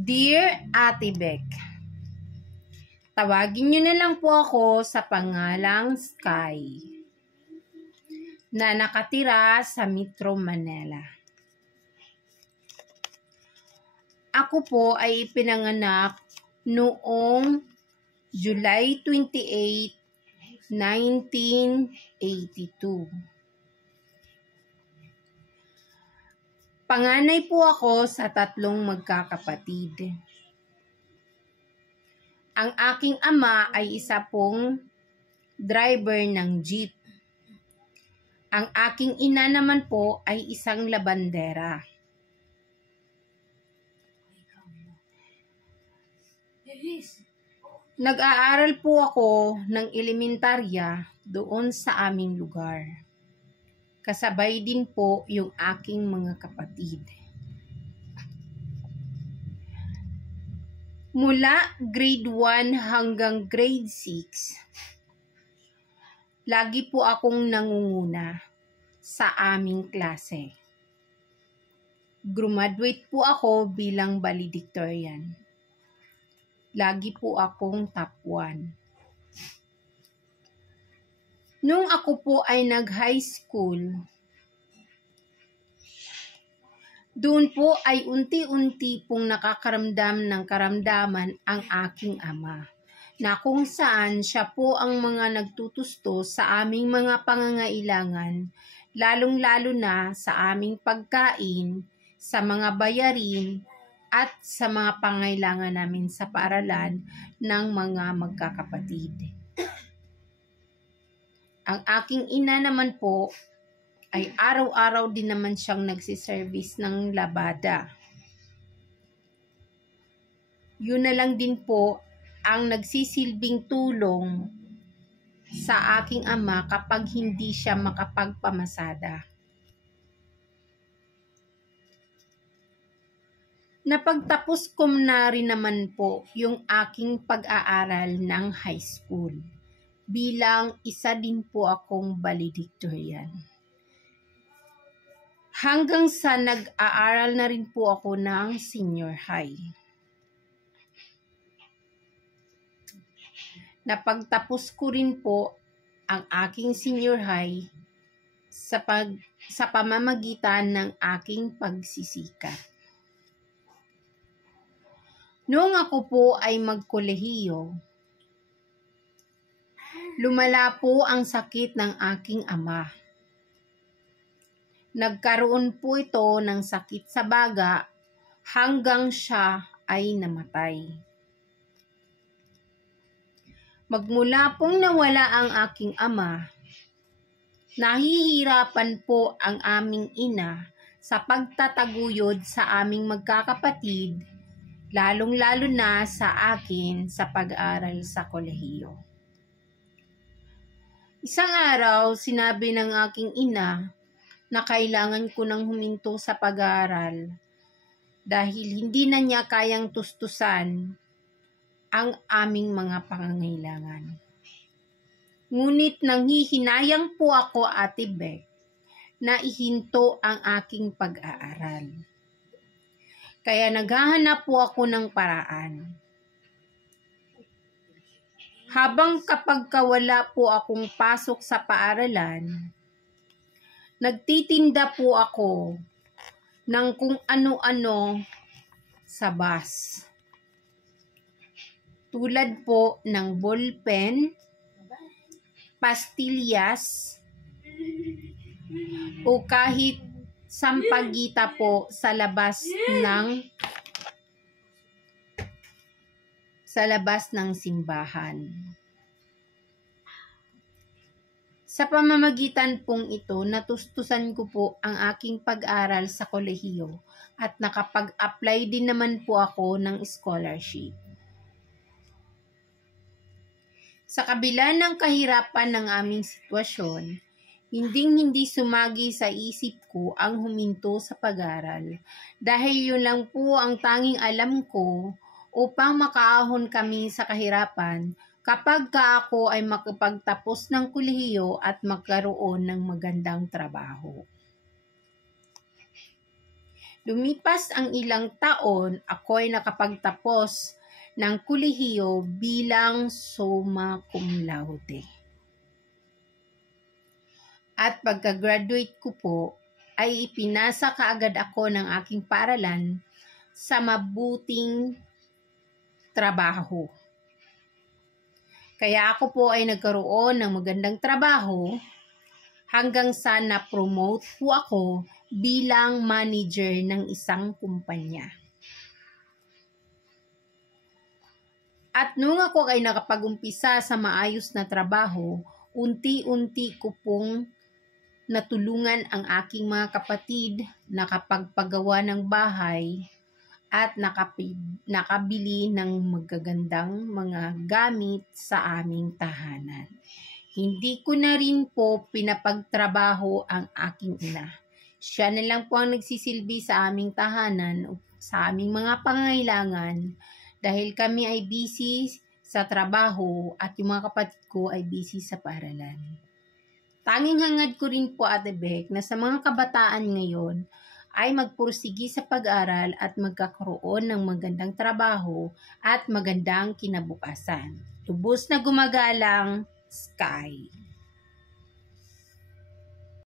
Dear Ate Beck, tawagin niyo na lang po ako sa pangalang Sky na nakatira sa Metro Manila. Ako po ay pinanganak noong July 28, 1982. Panganay po ako sa 3 magkakapatid. Ang aking ama ay isa pong driver ng jeep. Ang aking ina naman po ay isang labandera. Nag-aaral po ako ng elementarya doon sa aming lugar. Kasabay din po yung aking mga kapatid. Mula grade 1 hanggang grade 6, lagi po akong nangunguna sa aming klase. Graduate po ako bilang valedictorian. Lagi po akong top 1. Nung ako po ay nag-high school, doon po ay unti-unti pong nakakaramdam ng karamdaman ang aking ama, na kung saan siya po ang mga nagtutusto sa aming mga pangangailangan, lalong-lalo na sa aming pagkain, sa mga bayarin, at sa mga pangailangan namin sa paaralan ng mga magkakapatid. Ang aking ina naman po ay araw-araw din naman siyang nagsiservice ng labada. Yun na lang din po ang nagsisilbing tulong sa aking ama kapag hindi siya makapagpamasada. Napagtapos ko na rin naman po yung aking pag-aaral ng high school. Bilang isa din po akong valedictorian. Hanggang sa nag-aaral na rin po ako ng senior high. Napagtapos ko rin po ang aking senior high sa pamamagitan ng aking pagsisikap. Noong ako po ay magkolehiyo, lumala po ang sakit ng aking ama. Nagkaroon po ito ng sakit sa baga hanggang siya ay namatay. Magmula pong nawala ang aking ama, nahihirapan po ang aming ina sa pagtataguyod sa aming magkakapatid, lalong-lalo na sa akin sa pag-aaral sa kolehiyo. Isang araw, sinabi ng aking ina na kailangan ko nang huminto sa pag-aaral dahil hindi na niya kayang tustusan ang aming mga pangangailangan. Ngunit nanghihinayang po ako, Ate Beck, na ihinto ang aking pag-aaral. Kaya naghahanap po ako ng paraan. Habang kapag wala po akong pasok sa paaralan, nagtitinda po ako ng kung ano-ano sa bus. Tulad po ng ballpen, pastillas, o kahit sampagita po sa labas ng simbahan. Sa pamamagitan pong ito, natustusan ko po ang aking pag-aral sa kolehiyo at nakapag-apply din naman po ako ng scholarship. Sa kabila ng kahirapan ng aming sitwasyon, hindi sumagi sa isip ko ang huminto sa pag-aral dahil yun lang po ang tanging alam ko upang makaahon kami sa kahirapan kapag ako ay makapagtapos ng kolehiyo at magkaroon ng magandang trabaho. Lumipas ang ilang taon, ako'y nakapagtapos ng kolehiyo bilang summa cum laude. At pagka-graduate ko po, ay ipinasa kaagad ako ng aking paaralan sa mabuting trabaho. Kaya ako po ay nagkaroon ng magandang trabaho hanggang sa na-promote po ako bilang manager ng isang kumpanya. At nung ako ay nakapag-umpisa sa maayos na trabaho, unti-unti ko pong natulungan ang aking mga kapatid na nakapagpagawa ng bahay at nakabili ng magagandang mga gamit sa aming tahanan. Hindi ko na rin po pinapagtrabaho ang aking ina. Siya na lang po ang nagsisilbi sa aming tahanan, sa aming mga pangangailangan, dahil kami ay busy sa trabaho at yung mga kapatid ko ay busy sa paaralan. Tanging hangad ko rin po, Ate Beck, na sa mga kabataan ngayon ay magpursigi sa pag-aral at magkakaroon ng magandang trabaho at magandang kinabukasan. Lubos na gumagalang, Sky.